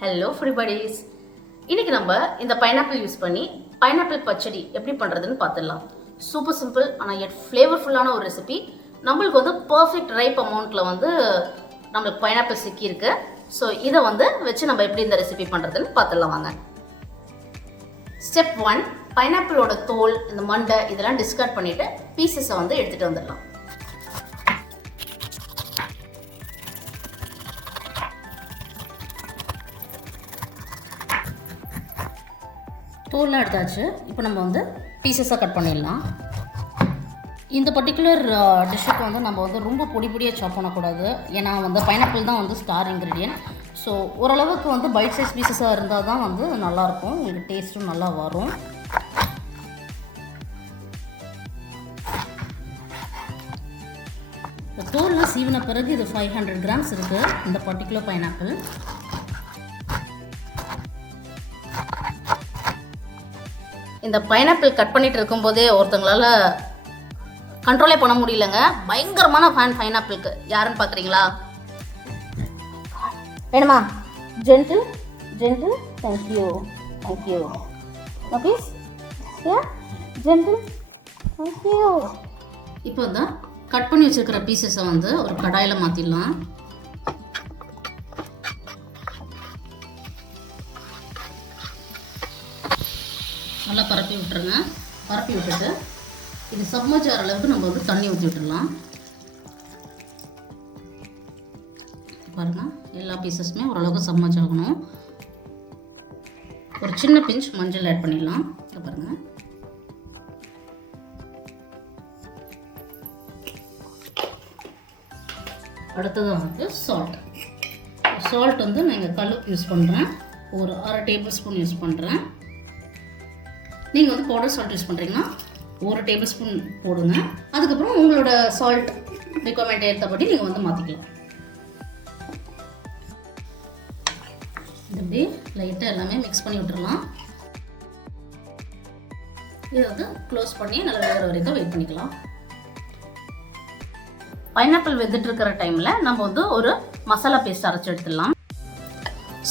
Hello ஃப்ரீபடிஸ். இன்றைக்கி நம்ம இந்த பைனாப்பிள் யூஸ் பண்ணி பைனாப்பிள் பச்சடி எப்படி பண்ணுறதுன்னு பார்த்துடலாம். சூப்பர் சிம்பிள் ஆனால் எட் ஃப்ளேவர்ஃபுல்லான ஒரு ரெசிபி. நம்மளுக்கு வந்து பர்ஃபெக்ட் ரைப் அமௌண்ட்டில் வந்து நம்மளுக்கு பைனாப்பிள் சிக்கியிருக்கு. ஸோ இதை வந்து வச்சு நம்ம எப்படி இந்த ரெசிபி பண்ணுறதுன்னு பார்த்துடலாம் வாங்க. ஸ்டெப் 1, பைனாப்பிளோட தோல், இந்த மண்டை இதெல்லாம் டிஸ்கார்ட் பண்ணிவிட்டு பீசஸை வந்து எடுத்துகிட்டு வந்துடலாம். தோல்லாம் எடுத்தாச்சு. இப்போ நம்ம வந்து பீசஸாக கட் பண்ணிடலாம். இந்த பர்டிகுலர் டிஷ்ஷுக்கு வந்து நம்ம வந்து ரொம்ப பொடி பொடியாக சாப் பண்ணக்கூடாது. ஏன்னா வந்து பைனாப்பிள் தான் வந்து ஸ்டார் இன்க்ரீடியன்ட். ஸோ ஓரளவுக்கு வந்து பைட் சைஸ் பீசஸாக இருந்தால் தான் வந்து நல்லாயிருக்கும், உங்களுக்கு டேஸ்ட்டும் நல்லா வரும். தோல்லாம் சீவின பிறகு இது 500 கிராம்ஸ் இருக்குது இந்த பர்டிகுலர் பைனாப்பிள். இந்த பைனாப்பிள் கட் பண்ணிட்டு இருக்கும்போதே ஒருத்தங்களால் கண்ட்ரோலே பண்ண முடியலங்க. பயங்கரமான ஃபேன் பைனாப்பிளுக்கு. யாருன்னு பார்க்குறீங்களா? வேணுமா? Gentle gentle, thank you thank you. Okay, gentle, thank you. இப்போ தான் கட் பண்ணி வச்சுருக்கிற பீசஸை வந்து ஒரு கடாயில் மாற்றிடலாம். நல்லா பரப்பி விட்டுருங்க. பரப்பி விட்டுட்டு இது சப்மர்ஜ் ஆகிற அளவுக்கு நம்ம வந்து தண்ணி ஊற்றி விட்டுடலாம். பாருங்கள், எல்லா பீசஸுமே ஓரளவுக்கு சப்மர்ஜ் ஆகணும். ஒரு சின்ன பிஞ்ச் மஞ்சள் ஆட் பண்ணிடலாம். பாருங்கள், அடுத்தது வந்து சால்ட் வந்து நான் இங்கே கல்லுப்பு யூஸ் பண்ணுறேன். ஒரு 1/2 டேபிள் ஸ்பூன் யூஸ் பண்ணுறேன். நீங்கள் வந்து பவுடர் சால்ட் யூஸ் பண்ணுறீங்கன்னா 1 டேபிள் ஸ்பூன் போடுங்க. அதுக்கப்புறம் உங்களோட சால்ட் ரிக்வயர்மெண்ட் ஏற்றபடி நீங்கள் வந்து மாற்றிக்கலாம். இப்படி லைட்டாக எல்லாமே மிக்ஸ் பண்ணி விட்டுடலாம். இதை வந்து க்ளோஸ் பண்ணி நல்லா வேகிற வரைக்கும் வெயிட் பண்ணிக்கலாம். பைனாப்பிள் வெந்துட்டு இருக்கிற டைமில் நம்ம வந்து ஒரு மசாலா பேஸ்ட் அரைச்சி எடுத்துடலாம்.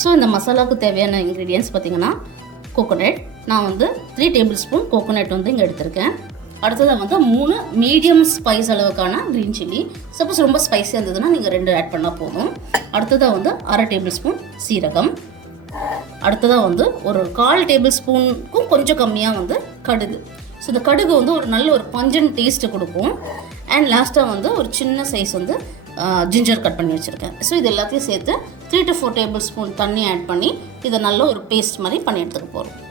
ஸோ இந்த மசாலாவுக்கு தேவையான இன்க்ரீடியன்ஸ் பார்த்திங்கன்னா கோகோனட். நான் வந்து 3 டேபிள் ஸ்பூன் கோகோனட் வந்து இங்கே எடுத்திருக்கேன். அடுத்ததாக வந்து 3 மீடியம் ஸ்பைஸ் அளவுக்கான க்ரீன் சில்லி. சப்போஸ் ரொம்ப ஸ்பைஸியாக இருந்ததுன்னா நீங்கள் 2 ஆட் பண்ணால் போதும். அடுத்ததாக வந்து 1/2 டேபிள் ஸ்பூன் சீரகம். அடுத்ததாக வந்து ஒரு 1/4 டேபிள் ஸ்பூனுக்கும் கொஞ்சம் கம்மியாக வந்து கடுகு. ஸோ இந்த கடுகு வந்து ஒரு நல்ல ஒரு பஞ்சன் டேஸ்ட்டு கொடுக்கும். அண்ட் லாஸ்ட்டாக வந்து ஒரு சின்ன சைஸ் வந்து ஜிஞ்சர் கட் பண்ணி வச்சுருக்கேன். ஸோ இது எல்லாத்தையும் சேர்த்து 3 to 4 டேபிள் ஸ்பூன் தண்ணி ஆட் பண்ணி இதை நல்ல ஒரு பேஸ்ட் மாதிரி பண்ணி எடுத்துக்க போகிறோம்.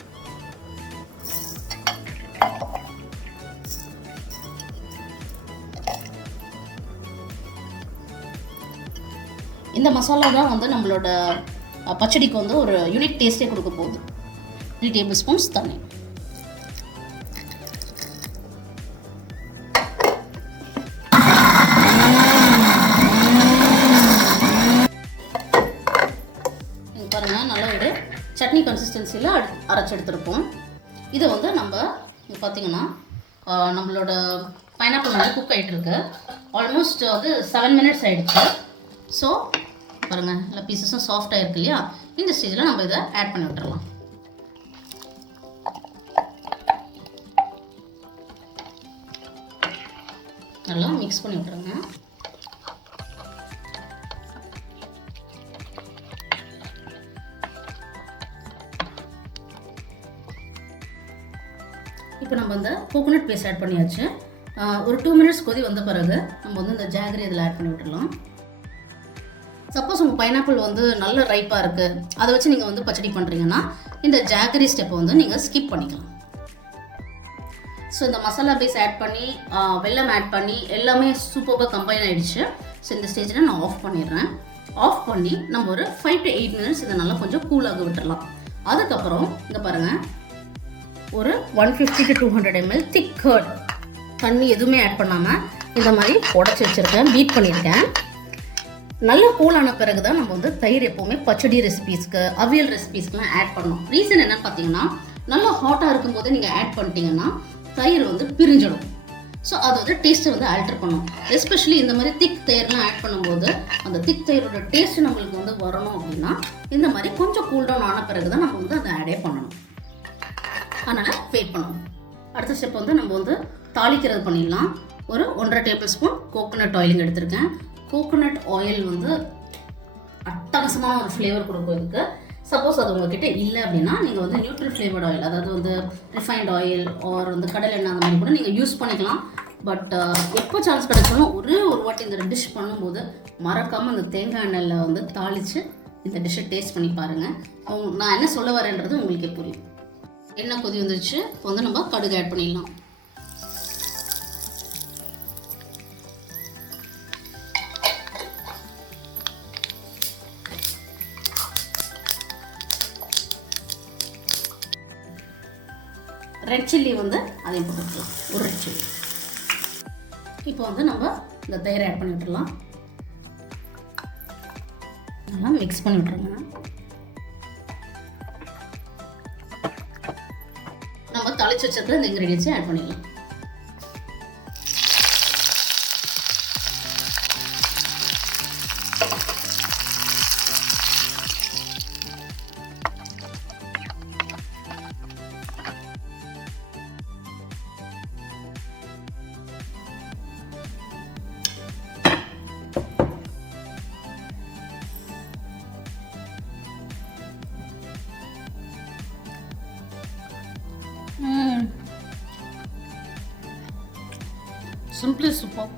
இந்த மசாலா தான் வந்து நம்மளோட பச்சடிக்கு வந்து ஒரு யூனிக் டேஸ்ட்டே கொடுக்க போகுது. 3 டேபிள் ஸ்பூன்ஸ் தண்ணி. பாருங்கள், நல்ல ஒரு சட்னி கன்சிஸ்டன்சியில் அரைச்சி எடுத்துருப்போம். இதை வந்து நம்ம இங்கே பார்த்திங்கன்னா நம்மளோட பைனாப்பிள் வந்து குக் ஆகிட்டு இருக்கு. ஆல்மோஸ்ட் வந்து 7 மினிட்ஸ் ஆகிடுச்சு. ஸோ பாருங்கள், எல்லா பீசஸும் சாஃப்டாக இருக்கு இல்லையா? இந்த ஸ்டேஜில் நம்ம இதை ஆட் பண்ணி விட்டுறலாம். நல்லா மிக்ஸ் பண்ணி விட்டுருங்க. இப்போ நம்ம வந்து கோகோனட் பேஸ்ட் ஆட் பண்ணியாச்சு. ஒரு 2 மினிட்ஸ் கொதி வந்த பிறகு நம்ம வந்து இந்த ஜாகரி இதில் ஆட் பண்ணி விட்டுடலாம். சப்போஸ் உங்கள் பைனாப்பிள் வந்து நல்ல ரைப்பாக இருக்குது, அதை வச்சு நீங்கள் வந்து பச்சடி பண்ணுறீங்கன்னா இந்த ஜாகரி ஸ்டெப்பை வந்து நீங்கள் ஸ்கிப் பண்ணிக்கலாம். ஸோ இந்த மசாலா பேஸ் ஆட் பண்ணி வெல்லம் ஆட் பண்ணி எல்லாமே சூப்பராக கம்பைன் ஆகிடுச்சு. ஸோ இந்த ஸ்டேஜில் நான் ஆஃப் பண்ணிடுறேன். ஆஃப் பண்ணி நம்ம ஒரு 5 to 8 மினிட்ஸ் இதை நல்லா கொஞ்சம் கூலாக விட்டுடலாம். அதுக்கப்புறம் இங்கே பாருங்கள், ஒரு 150 to 200 ml திக் கர்ட், தண்ணி எதுவுமே ஆட் பண்ணாமல் இந்த மாதிரி உடச்சி வச்சுருக்கேன், பீட் பண்ணியிருக்கேன். நல்ல கூலான பிறகு தான் நம்ம வந்து தயிர் எப்போவுமே பச்சடி ரெசிபீஸ்க்கு, அவியல் ரெசிபீஸ்க்குலாம் ஆட் பண்ணணும். ரீசன் என்னன்னு பார்த்தீங்கன்னா, நல்லா ஹாட்டாக இருக்கும்போது நீங்கள் ஆட் பண்ணிட்டீங்கன்னா தயிர் வந்து பிரிஞ்சிடும். ஸோ அது வந்து டேஸ்ட்டை வந்து ஆல்டர் பண்ணும். எஸ்பெஷலி இந்த மாதிரி திக் தயிர்லாம் ஆட் பண்ணும்போது அந்த திக் தயிரோட டேஸ்ட் நம்மளுக்கு வந்து வரணும் அப்படின்னா இந்த மாதிரி கொஞ்சம் கூல் டவுன் ஆன பிறகு தான் நம்ம வந்து அதை ஆடே பண்ணணும். அதனால் வெயிட் பண்ணணும். அடுத்த ஸ்டெப் வந்து நம்ம வந்து தாளிக்கிறது பண்ணிடலாம். ஒரு 1.5 டேபிள் ஸ்பூன் கோகோனட் ஆயிலுங்க எடுத்திருக்கேன். கோகோனட் ஆயில் வந்து அட்டகாசமான ஒரு ஃப்ளேவர் கொடுக்கும் இதுக்கு. சப்போஸ் அது உங்ககிட்ட இல்லை அப்படின்னா நீங்கள் வந்து நியூட்ரல் ஃப்ளேவர்ட் ஆயில், அதாவது வந்து ரிஃபைண்ட் ஆயில் ஆர் வந்து கடலை எண்ணெய் அந்த மாதிரி கூட நீங்கள் யூஸ் பண்ணிக்கலாம். பட் எப்போ சான்ஸ் கிடைச்சாலும் ஒரு வாட்டி இந்த டிஷ் பண்ணும்போது மறக்காமல் அந்த தேங்காய் எண்ணெயில் வந்து தாளித்து இந்த டிஷ்ஷை டேஸ்ட் பண்ணி பாருங்கள். நான் என்ன சொல்ல வரேன்றது உங்களுக்கே புரியும். எண்ணெய் கொதி வந்துருச்சு. இப்போ வந்து நம்ம கடுகு ஆட் பண்ணிடலாம். ரெட் சில்லி வந்து அதையும் போட்டுக்கலாம். ஒரு ரெட் சில்லி. இப்போ வந்து நம்ம இந்த தயிரை ஆட் பண்ணி விட்டுடலாம். நல்லா மிக்ஸ் பண்ணி விட்டுருங்க. நம்ம தாளிச்சு வச்சிருக்கிற இந்த இன்கிரீடியன்ஸை ஆட் பண்ணிடலாம். Simply superb.